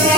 Yeah.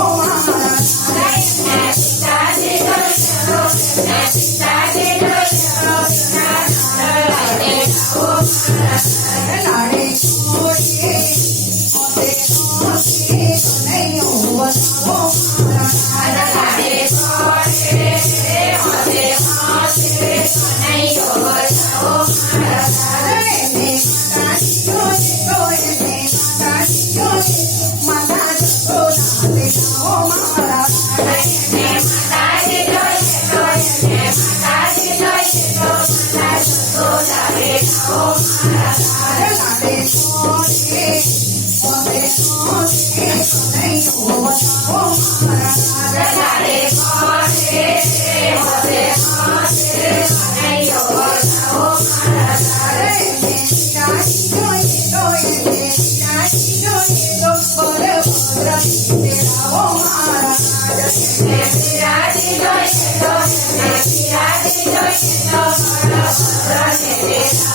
Oh, my God.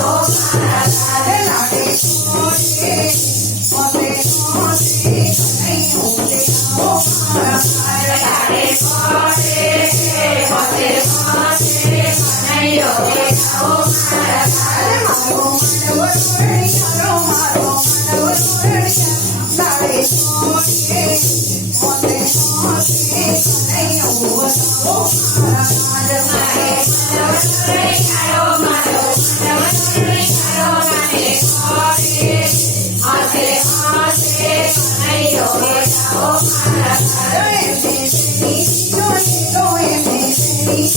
Oh, my